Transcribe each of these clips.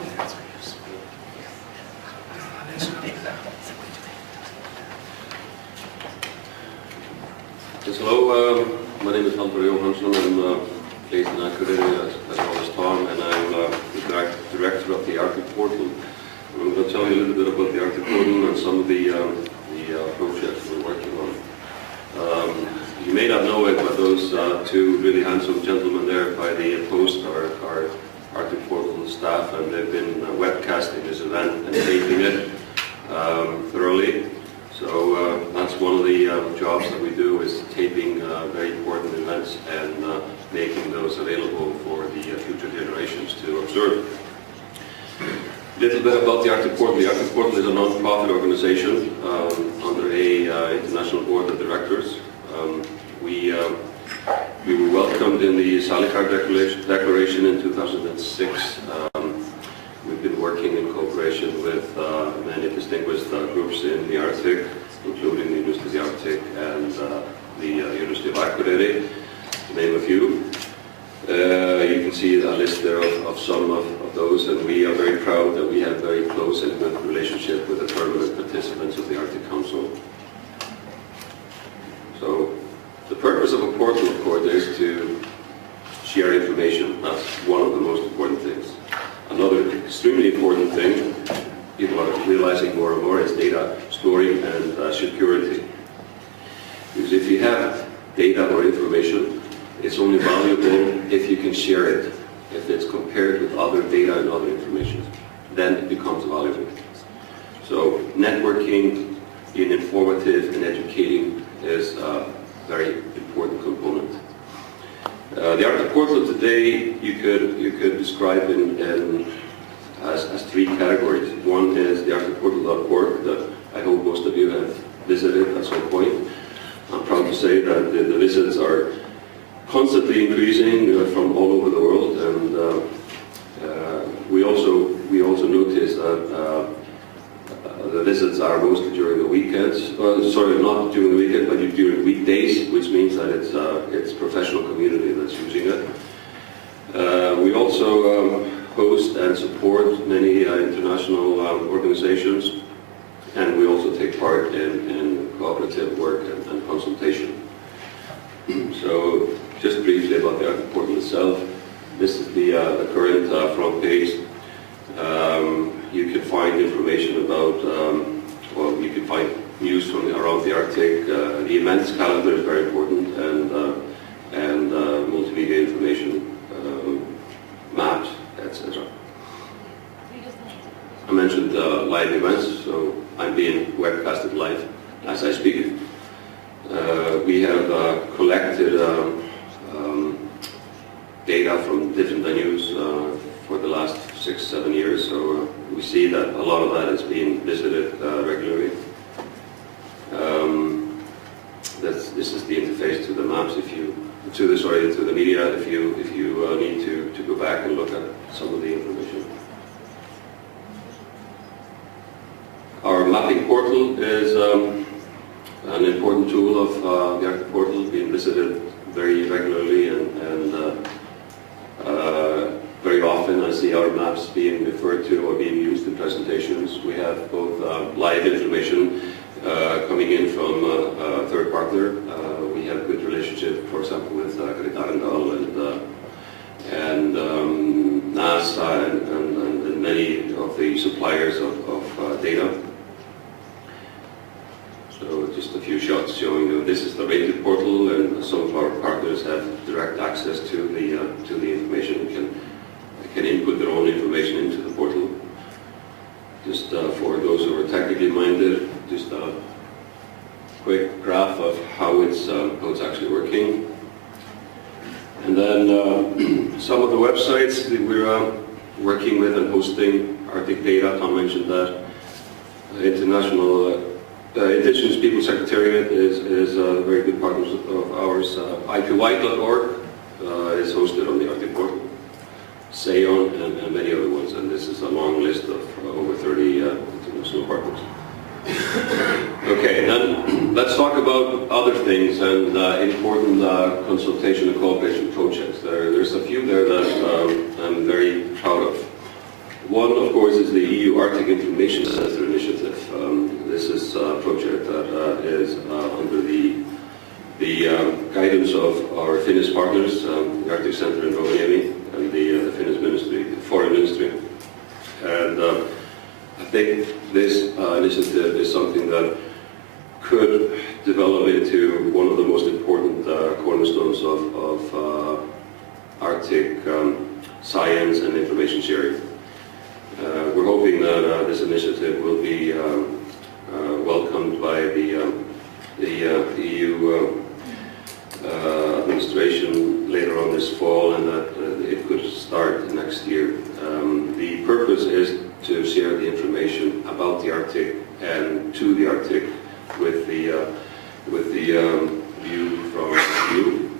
Yes, hello, my name is Halldór Jóhannsson. I'm based in Akureyri, as well as Tom, and I'm the director of the Arctic Portal. I'm going to tell you a little bit about the Arctic Portal and some of the projects we're working on. You may not know it, but those two really handsome gentlemen there by the post are Arctic Portal staff, and they've been webcasting this event and taping it thoroughly. So that's one of the jobs that we do, is taping very important events and making those available for the future generations to observe. A little bit about the Arctic Portal. The Arctic Portal is a non-profit organization under a international board of directors. We were welcomed in the Salicar Declaration in 2006. We've been working in cooperation with many distinguished groups in the Arctic, including the University of the Arctic and the University of Akureyri, to name a few. You can see a list there of some of those, and we are very proud that we have a very close and good relationship with the permanent participants of the Arctic Council. So the purpose of a portal, of course, is to share information. That's one of the most important things. Another extremely important thing people are realizing more and more is data storing and security. Because if you have data or information, it's only valuable if you can share it, if it's compared with other data and other information. Then it becomes valuable. So networking, being informative and educating is a very important component. The Arctic Portal today you could describe as three categories. One is the arcticportal.org that I hope most of you have visited at some point. I'm proud to say that the visits are constantly increasing from all over the world, and we also notice that the visits are mostly during the weekends. Sorry, not during the weekend, but during weekdays, which means that it's professional community that's using it. We also host and support many international organizations, and we also take part in cooperative work and consultation. So, just briefly about the Arctic Portal itself. This is the current front page. You can find information about, well, you can find news from around the Arctic. The events calendar is very important, and multimedia information, maps, etc. I mentioned live events, so I'm being webcasted live as I speak. We have collected data from different venues for the last 6-7 years, so we see that a lot of that is being visited regularly. This is the interface to the maps. To the media. If you need to go back and look at some of the information. Our mapping portal is an important tool of the Arctic Portal, being visited very regularly, and very often I see our maps being referred to or being used in presentations. We have both live information coming in from a third partner. We have a good relationship, for example, with Great Arendal and NASA and many of the suppliers of data. So just a few shots showing you this is the rated portal, and some of our partners have direct access to the information. They can input their own information into the portal. Just for those who are technically minded, just a quick graph of how it's actually working. And then some of the websites that we're working with and hosting. Arctic Data, Tom mentioned that. Indigenous Peoples Secretariat is a very good partner of ours. IPY.org is hosted on the Arctic Portal. SAON and many other ones, and this is a long list of over 30 international partners. Okay, then let's talk about other things and important consultation and cooperation projects. There's a few there that I'm very proud of. One, of course, is the EU Arctic Information Center initiative. This is a project that is under the guidance of our Finnish partners, the Arctic Center in Rovaniemi and the Finnish Ministry, the Foreign Ministry. And I think this initiative is something that could develop into one of the most important cornerstones of Arctic science and information sharing. We're hoping that this initiative will be welcomed by the EU administration later on this fall, and that it could start next year. The purpose is to share the information about the Arctic and to the Arctic with the view from you.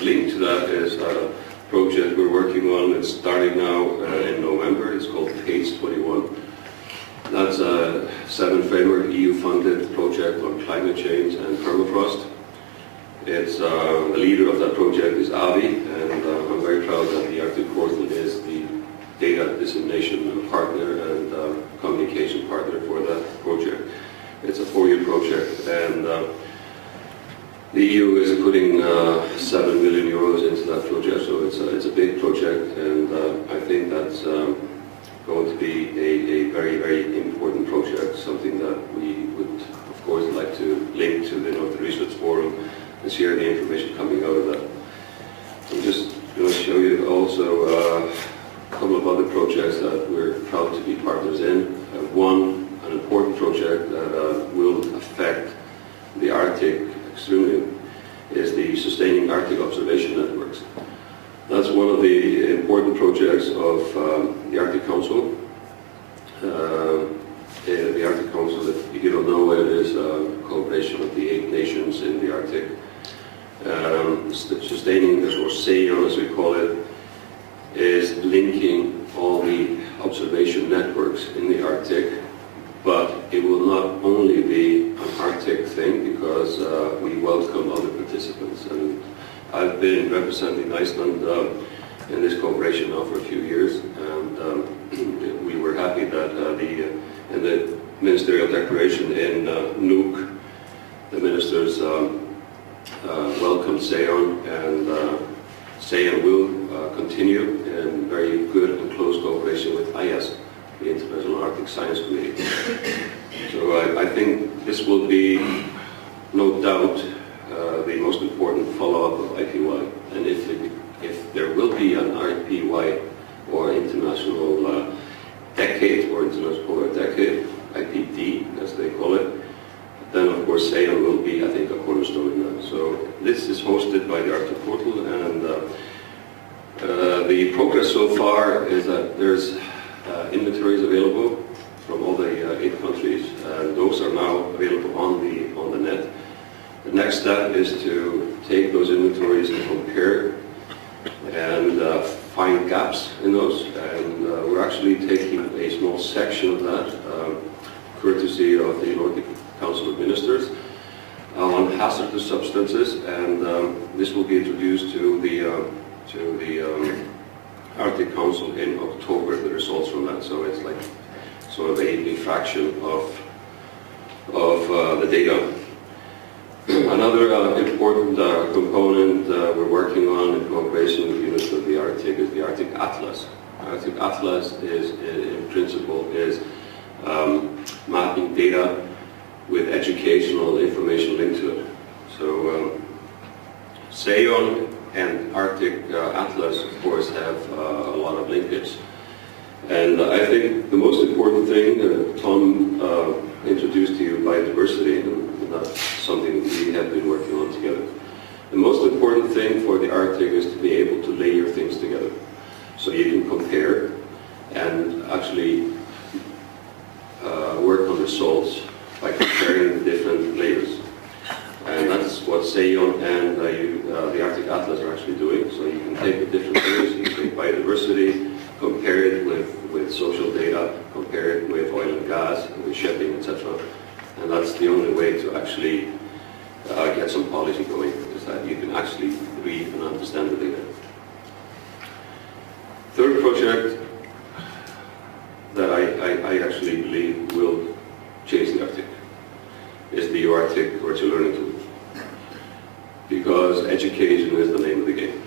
Linked to that is a project we're working on. It's starting now in November. It's called Page 21. That's a 7 framework EU-funded project on climate change and permafrost. It's the leader of that project is Avi, and I'm very proud that the Arctic Portal is the data dissemination partner and communication partner for that project. It's a 4-year project, and the EU is putting 7 million euros into that project, so it's a big project, and I think that's going to be a very, very important project, something that we would, of course, like to link to the Northern Research Forum and share the information coming out of that. I'm just going to show you also a couple of other projects that we're proud to be partners in. One, an important project that will affect the Arctic extremely, is the Sustaining Arctic Observation Networks. That's one of the important projects of the Arctic Council. The Arctic Council, if you don't know what it is, a cooperation of the 8 nations in the Arctic. Sustaining, or SEION as we call it, is linking all the observation networks in the Arctic, but it will not only be an Arctic thing, because we welcome other participants. And I've been representing Iceland in this cooperation now for a few years, and we were happy that in the ministerial declaration in Nuuk, the ministers welcomed SEION, and SEION will continue in very good and close cooperation with IAS, the International Arctic Science Committee. So I think this will be, no doubt, the most important follow-up of IPY. And if there will be an IPY, or International Decade, or International Polar Decade, IPD as they call it, then of course SEION will be, I think, a cornerstone in that. So this is hosted by the Arctic Portal, and the progress so far is that there's inventories available from all the 8 countries, and those are now available on the net. The next step is to take those inventories and compare and find gaps in those, and we're actually taking a small section of that, courtesy of the Nordic Council of Ministers, on hazardous substances, and this will be introduced to the Arctic Council in October, the results from that. So it's like sort of a fraction of the data. Another important component we're working on in cooperation with units of the Arctic is the Arctic Atlas. Arctic Atlas is, in principle, is mapping data with educational information linked to it. So SEION and Arctic Atlas, of course, have a lot of linkage. And I think the most important thing, Tom introduced to you biodiversity, and that's something we have been working on together. The most important thing for the Arctic is to be able to layer things together. So you can compare and actually work on results by comparing the different layers. And that's what SEION and the Arctic Atlas are actually doing. So you can take the different layers, you can take biodiversity, compare it with social data, compare it with oil and gas, with shipping, etc. And that's the only way to actually get some policy going, is that you can actually read and understand the data. Third project is the Arctic Virtual Learning Tool. Because education is the name of the game.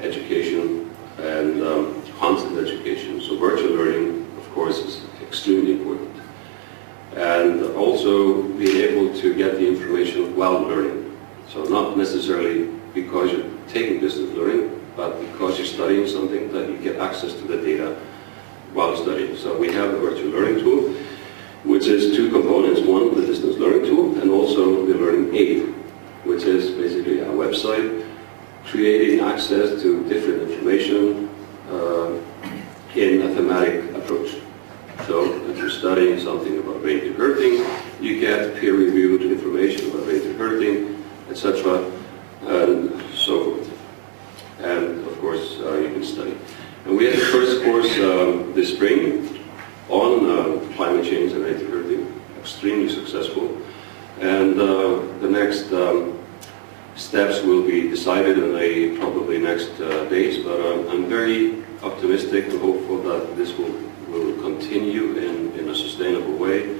Education and constant education. So virtual learning, of course, is extremely important. And also being able to get the information while learning. So not necessarily because you're taking distance learning, but because you're studying something that you get access to the data while studying. So we have the virtual learning tool, which is two components. One, the distance learning tool, and also the learning aid, which is basically a website creating access to different information in a thematic approach. So if you're studying something about reindeer herding, you get peer-reviewed information about reindeer herding, etc., and so forth. And of course, you can study. And we had the first course this spring on climate change and reindeer herding, extremely successful. And the next steps will be decided in the probably next days, but I'm very optimistic and hopeful that this will continue in a sustainable way,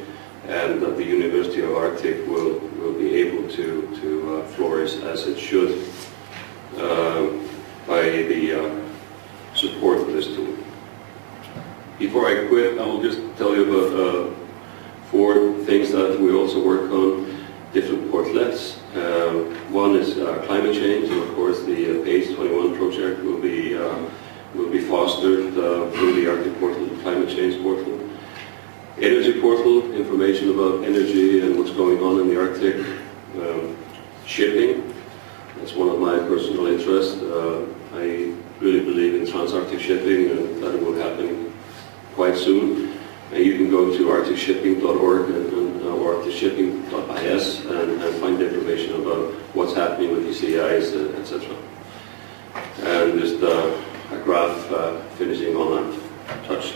and that the University of Arctic will be able to flourish as it should by the support of this tool. Before I quit, I will just tell you about 4 things that we also work on, different portlets. One is climate change, and of course the Page 21 project will be fostered through the Arctic Portal, the Climate Change Portal. Energy Portal, information about energy and what's going on in the Arctic. Shipping, that's one of my personal interests. I really believe in trans-Arctic shipping and that it will happen quite soon. And you can go to arcticshipping.org or arcticshipping.is and find information about what's happening with the sea ice, etc. And just a graph finishing on that touch.